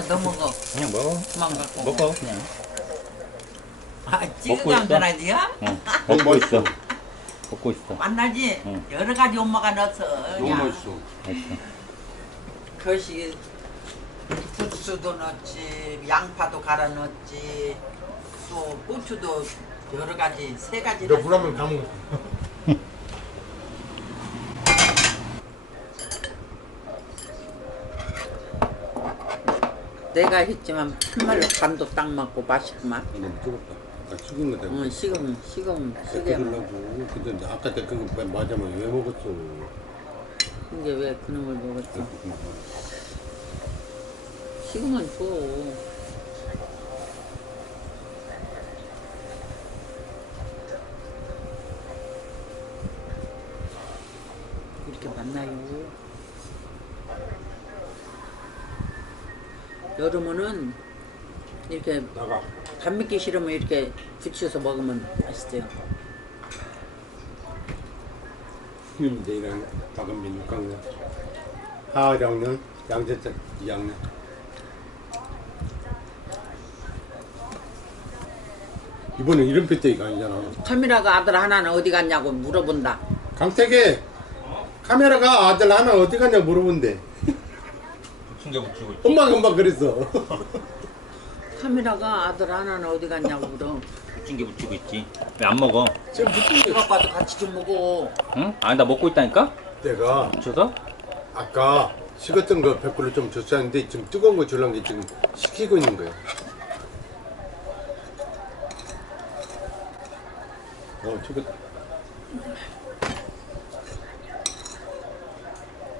이제 너 먹어. 그냥 먹어. 그만 갖고. 먹어 그냥. 아, 먹고 찌그가 있어? 전화지야? 응. 먹고 있어. 먹고 있어. 만나지? 응. 여러 가지 엄마가 넣어서. 너무 그냥 맛있어. 맛있어. 그것이 국수도 넣었지, 양파도 갈아 넣었지, 또 고추도 여러 가지, 세 가지. 너 불하면 다 먹어. 내가 했지만 참말로 간도 딱 맞고 맛있구만. 너무 뜨겁다. 아까 식은 거다. 응, 식으면, 식으면, 쓰게 하면. 그러려고. 근데 아까 때 그거 맞으면 왜 먹었어? 근데 왜 그놈을 먹었어? 식으면 줘. 이렇게 만나요. 여름에는 이렇게 나가. 밥 먹기 싫으면 이렇게 부치서 먹으면 맛있어요. 힘대랑 박은민 6학년. 하학년 양재택 2학년. 이번엔 이런 배때기가 아니잖아. 카미라가 아들 하나는 어디 갔냐고 물어본다. 강태계 카메라가 아들 하나 어디 갔냐 물어본대. 챙겨 붙이고 있지. 엄마가 금방 그랬어. 카미라가 아들 하나는 어디 갔냐고 물어. 챙겨 붙이고 있지. 왜 안 먹어? 지금 무슨 이거 봐도 같이 좀 먹어. 응? 아니 나 먹고 있다니까? 내가 붙여서? 아까 식었던 거 100%를 좀 줬었는데 지금 뜨거운 거 주려는 게 지금 식히고 있는 거예요. 어, 식었다.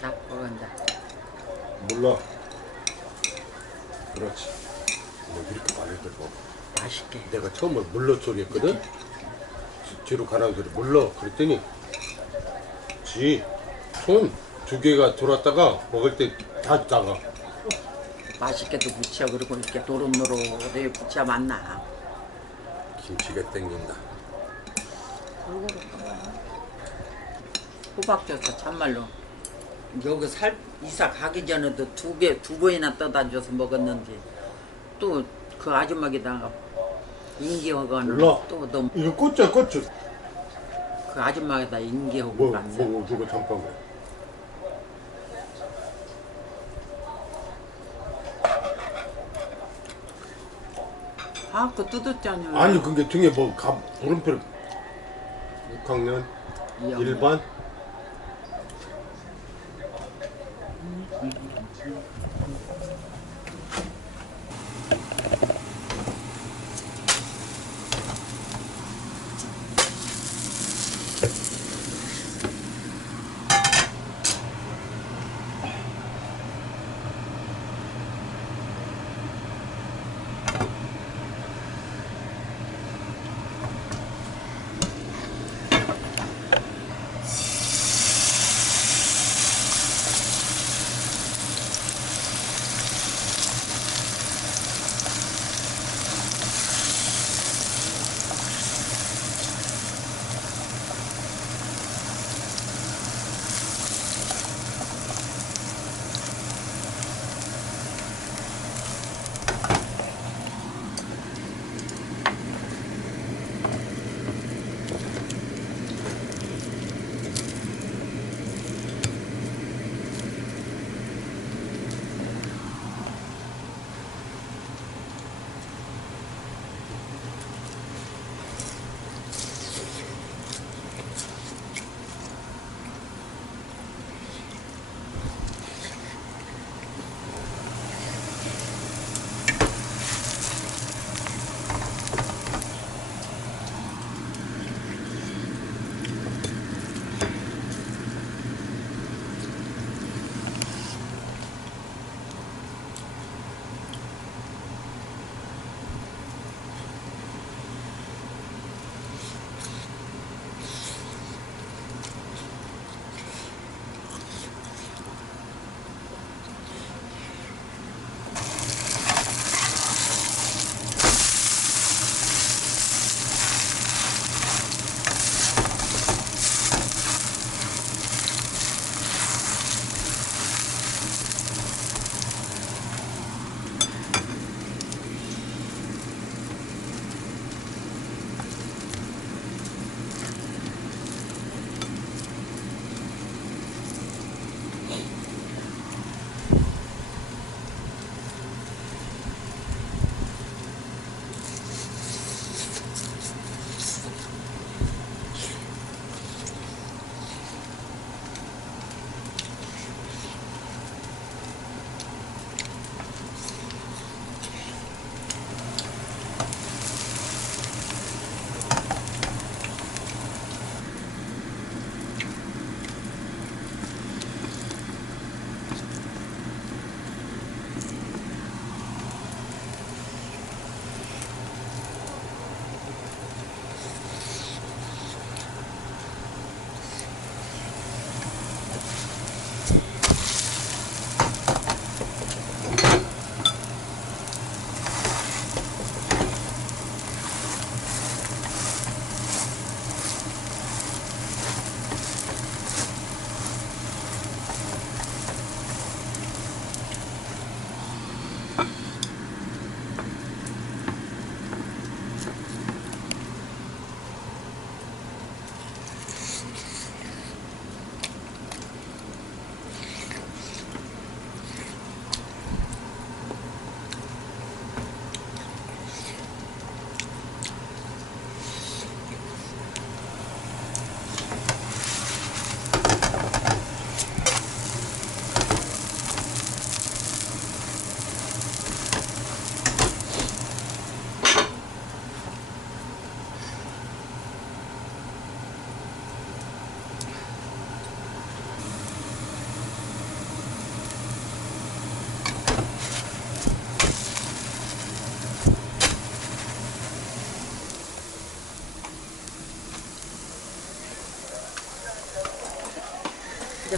다 먹은다. 몰라. 그렇지. 뭐 이렇게 말해도 맛있게. 내가 처음에 물러 소리 했거든? 뒤- 뒤로 가라는 소리 물러 그랬더니 지, 손 두 개가 돌았다가 먹을 때 다 나가 맛있게도 부쳐 그리고 이렇게 노릇노릇하게 부쳐 만나. 김치가 땡긴다 호박 줘서 참말로 여기 살 이사 가기 전에도 두 개 두 번이나 떠다 줘서 먹었는데 또 그 아줌마기다가 인기허가는 몰라. 또 너무 이거 꽃이야 꽃이 그 아줌마에다 인기허가 뭐, 갔어. 뭐 누가 잠깐 그래 아그 뜯었잖아요. 아니 그게 등에 뭐 가, 물음표 6학년 이 양반. 1반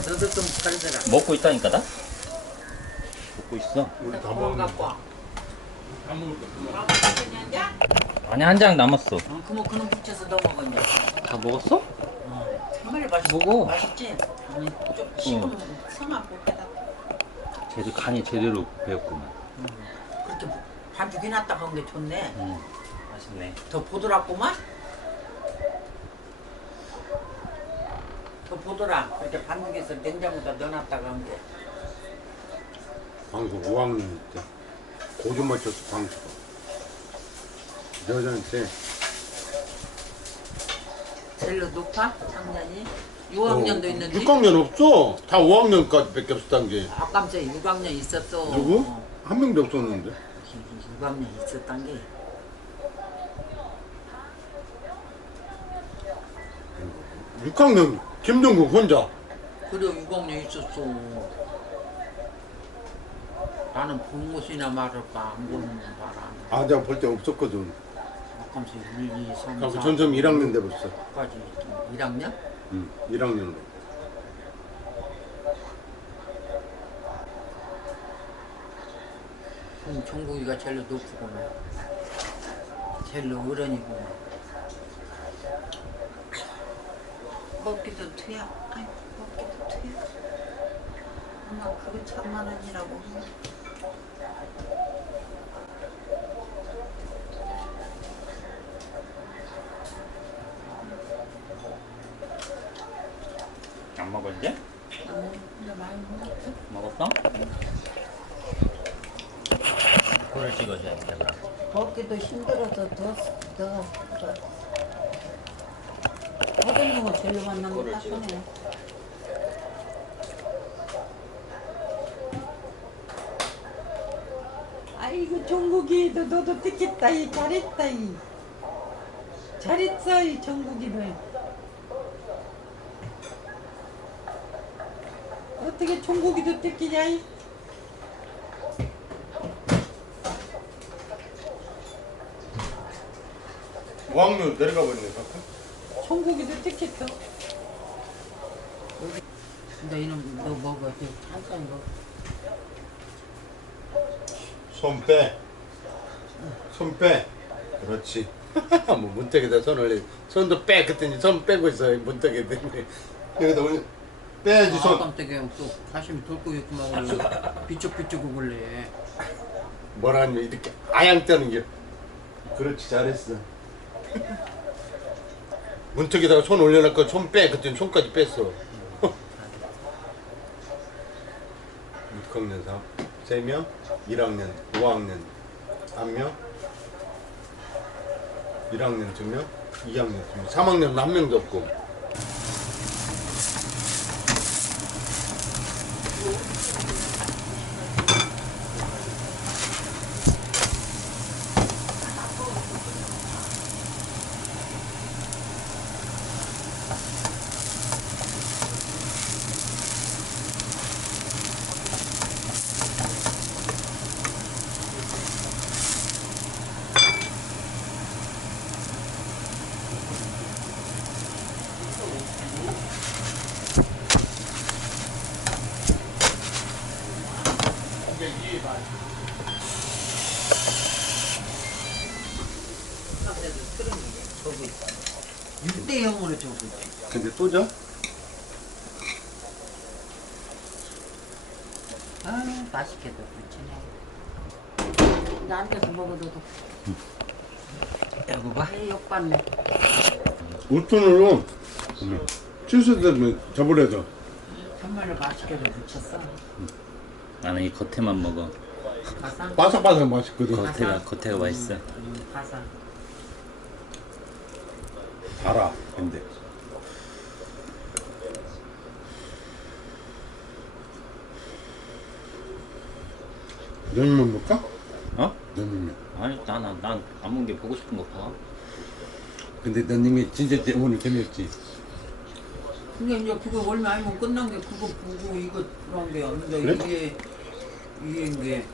너도 좀 다르더라. 먹고 있다니까 나? 먹고 있어. 우리 다뭘 먹는 갖고 와. 다 먹을 거 아? 아니 한 장 남았어. 어, 그럼 그놈 붙여서 너 먹어 이제. 다 먹었어? 어, 정말 맛있. 먹어. 맛있지. 아니 좀 식으면 성한 못해다. 제대로 간이 제대로 배웠구만. 그렇게 반죽이 났다 한게 좋네. 음, 맛있네. 더 보드랍구만. 보드라. 그렇게 반죽해서 냉장고에다 넣어놨다가 한 게. 방송 5학년 때 고좀 맞췄어 방송 여자한테 제일로 높아? 장난이? 6학년도 있는데 6학년 없어 다 5학년까지 밖에 없었단 게 아 깜짝 6학년 있었어 누구? 어, 한 명도 없었는데 6학년 있었단 게 6학년 김종국 혼자. 그래 6학년 있었어. 나는 본 곳이나 말할까 안 보는 바라 아 내가 볼 때 없었거든. 아깜짝 1, 2, 3, 그래서 4 전점 1학년 때 까지 1학년? 응 1학년으로 그럼 종국이가 제일로 높구만 제일로 어른이구만 먹기도 투야 아이 먹기도 투야 엄마 그거 천만 원이라고 안 먹어 이제? 응 근데 많이 먹었어 먹었어? 불을 찍어줘야 돼 그럼. 먹기도 힘들어서 더, 더, 더. 어떤 거 제일로 만나면 그거를 따끔해. 아이고 종국이 너 너도 듣겠다 이 잘했다 이. 잘했어 이 종국이를 어떻게 종국이도 듣기냐 이? 5학년 내려가 가끔 종국이도 듣겠어 근데 이놈 너 먹어. 저 천천히 먹어. 손 빼. 손 빼. 그렇지. 뭐 문턱에다 손 올려. 손도 빼. 그랬더니 손 빼고 있어. 문턱에 때문에 여기다 올려. 빼야지 아, 손. 깜짝이야. 또 가슴이 돌고 있구만. 비쩍비쩍 오글래. 뭐라니 이렇게 아양 떠는 게. 그렇지 잘했어 문턱에다가 손 올려놓고 손 빼. 그랬더니 손까지 뺐어. 6학년 3 3명? 1학년 5학년 1명? 1학년 2명? 2학년 2명? 3학년은 한 명도 없고. 상대도 틀은 게 저기 있어. 6대 0으로 저고 져? 아, 맛있게도. 근데 앉아서 먹어도 야구 봐. 에 욕받네. 5톤으로 칠수되면 접으래서 정말로 맛있게도 무쳤어. 나는 이 겉에만 먹어. 가상? 바삭바삭 맛있거든 겉에가 겉에가 맛있어. 음, 가상. 달아 근데 냉면 먹까? 어? 냉면 아니 난안 먹는 게 보고 싶은 거 봐. 근데 너님이 진짜 재- 오늘 재미없지 근데 이제 그거 얼마 아니면 끝난 게 그거 보고 이거 그런 게 없는데 그래? 이게 이해인 게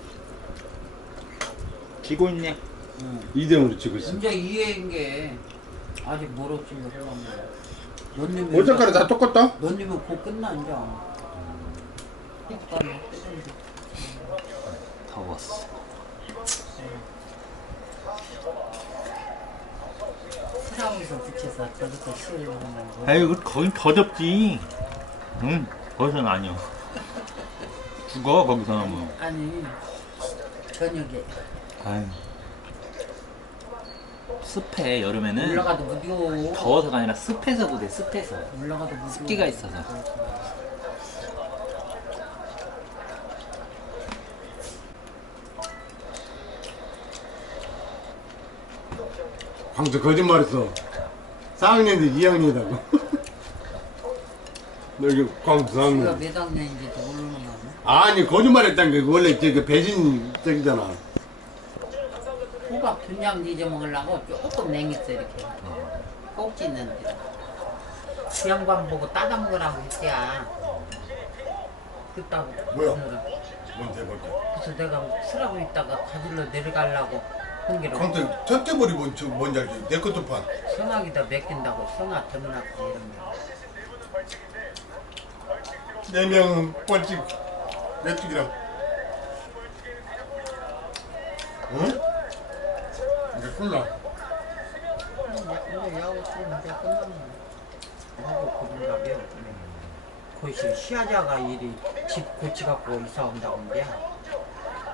지고 있네. 응. 이대형으로 치고 있어 진짜 이해인 게 아직 멀었지 뭐 하려면. 넌님이 어제까지 다 똑같다? 넌님은 곧 끝나 이제. 붙여서 하는 거. 아이고 거긴 더 덥지. 응, 거기서는 아니야. 죽어 거기서는 뭐. 아니 저녁에 아유. 습해 여름에는 올라가도 무디오 더워서가 아니라 습해서 그래 습해서 올라가도 무디오 습기가 있어서. 광수 거짓말했어. 4학년인데 2학년이라고. 너 광수 우리가 4학년. 몇 학년인지도 모르는 거네 아니 거짓말했다는 게 원래 저기 배신 저기잖아. 호박 분량 잊어먹으려고 조금 냉했어 이렇게. 꼭지 있는데. 그 양반 보고 따다 먹으라고 했대야. 그따고 뭐야? 오늘은. 뭔데 뭔데? 그래서 내가 쓰라고 있다가 가질러 내려가려고 한게로. 광수 첫째벌이 뭔, 저, 뭔지 알지? 내 것도 판 성악이다 맡긴다고 성악 드문학교 이런 거. 네 명은 뻘찍 메뚜기랑 응? 이제 콜라 근데 야구 치면 이제 끝났네. 하고 그런가며 거기서 시아자가 일이 집 고치갖고 이사 온다고 한대야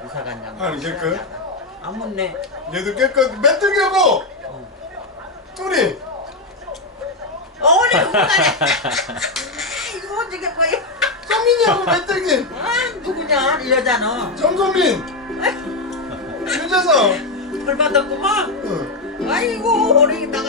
이사 간장. 아니, 그- 안 묻네. 얘도 깨끗 메뚜기하고! 둘이 어머니 누구냐 이거 어떻게 뭐야 성민이하고 메뚜기 아 누구냐 이 여자는? 정선민! 유재석 벌 받았구만. 응. 아이고 나가